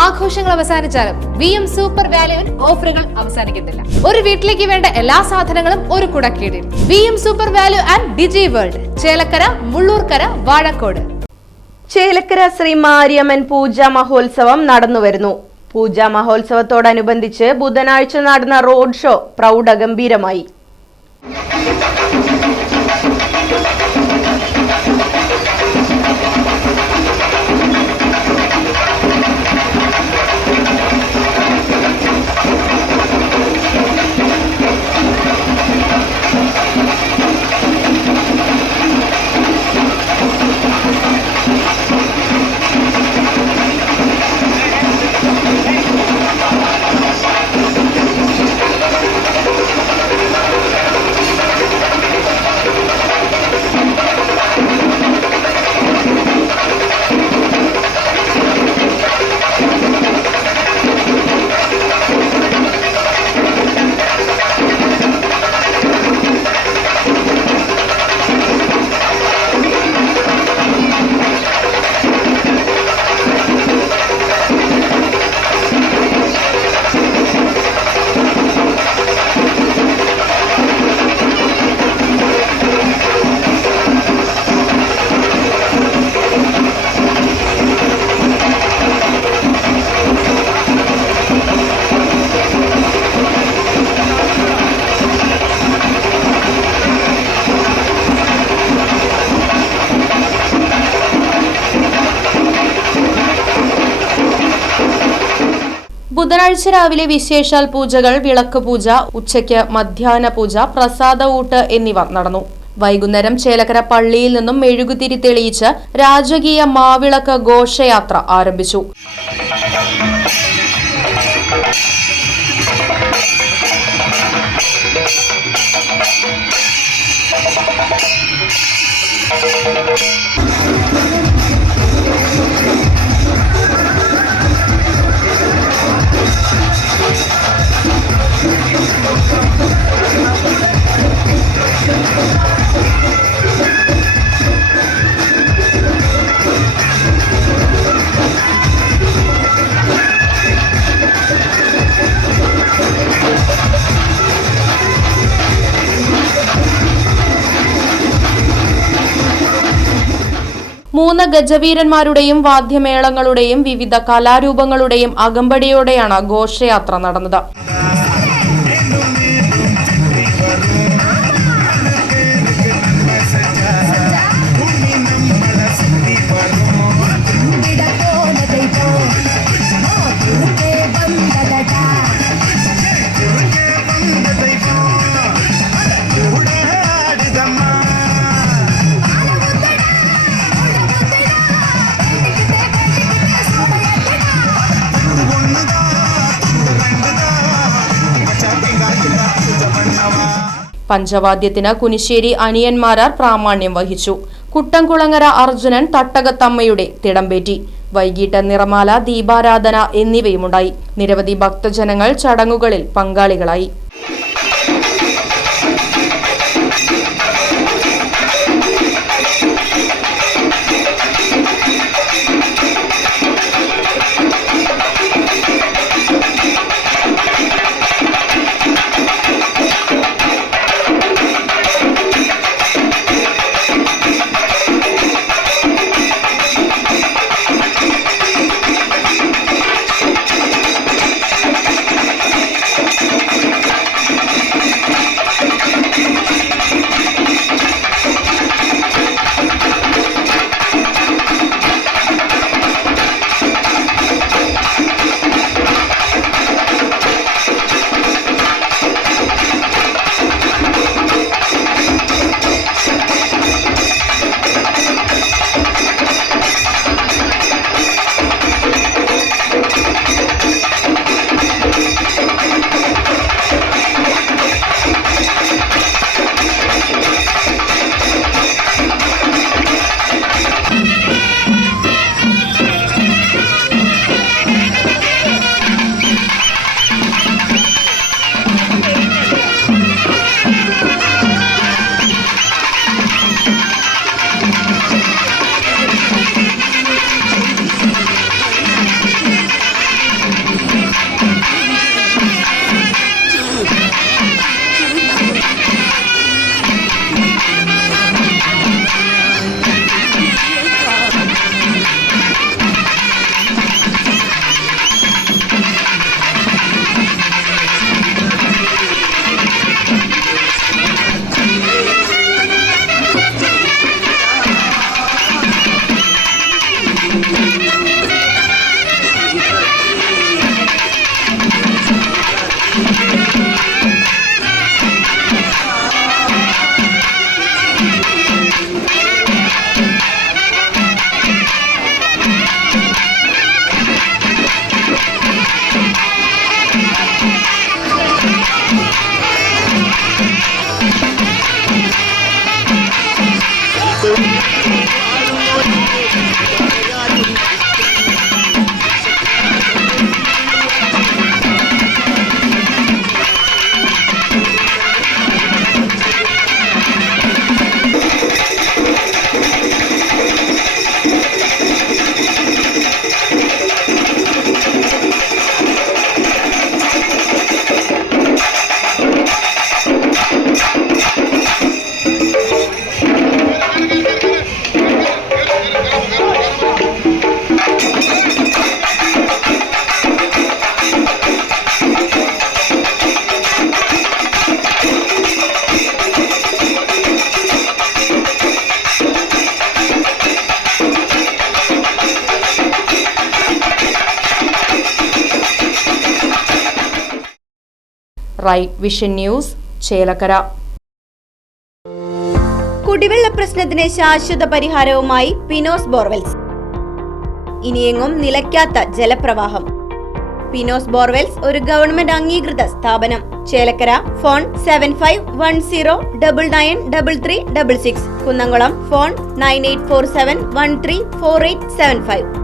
ആഘോഷങ്ങൾ അവസാനിച്ചാലും VM super വാല്യുവിൽ ഓഫറുകൾ അവസാനിക്കുന്നില്ല. ഒരു വീട്ടിലേക്ക് വേണ്ട എല്ലാ സാധനങ്ങളും ഒരു കുടക്കീഴിൽ. VM super value and digi world, Chelakkara, Mulloorkara, Vazhakode. Chelakkara Shri Mariamman പൂജാ മഹോത്സവം നടന്നുവരുന്നു. പൂജാ മഹോത്സവത്തോടനുബന്ധിച്ച് ബുധനാഴ്ച നടന്ന റോഡ് ഷോ പ്രൗഢഗംഭീരമായി. ബുധനാഴ്ച രാവിലെ വിശേഷാൽ പൂജകൾ, വിളക്ക് പൂജ, ഉച്ചയ്ക്ക് മധ്യാഹ്ന പൂജ, പ്രസാദ ഊട്ട് എന്നിവ നടന്നു. വൈകുന്നേരം ചേലക്കര പള്ളിയിൽ നിന്നും മെഴുകുതിരി തെളിയിച്ച് രാജകീയ മാവിളക്ക് ഘോഷയാത്ര ആരംഭിച്ചു. മൂന്ന് ഗജവീരന്മാരുടെയും വാദ്യമേളങ്ങളുടെയും വിവിധ കലാരൂപങ്ങളുടെയും അകമ്പടിയോടെയാണ് ഘോഷയാത്ര നടന്നത്. പഞ്ചവാദ്യത്തിന് കുനിശ്ശേരി അനിയന്മാരാർ പ്രാമാണ്യം വഹിച്ചു. കുട്ടംകുളങ്ങര അർജുനൻ തട്ടകത്തമ്മയുടെ തിടമ്പേറ്റി. വൈകിട്ട് നിറമാല, ദീപാരാധന എന്നിവയുമുണ്ടായി. നിരവധി ഭക്തജനങ്ങൾ ചടങ്ങുകളിൽ പങ്കാളികളായി. Right vision news, Chelakkara. കുടിവെള്ള പ്രശ്നത്തിന് ശാശ്വത പരിഹാരവുമായി പിനോസ് ബോർവെൽസ്. ഇനിയെങ്ങും നിലയ്ക്കാത്ത ജലപ്രവാഹം. പിനോസ് ബോർവെൽസ് ഒരു ഗവൺമെന്റ് അംഗീകൃത സ്ഥാപനം. ചേലക്കര. ഫോൺ 7510993366. കുന്നംകുളം. ഫോൺ 9847134875.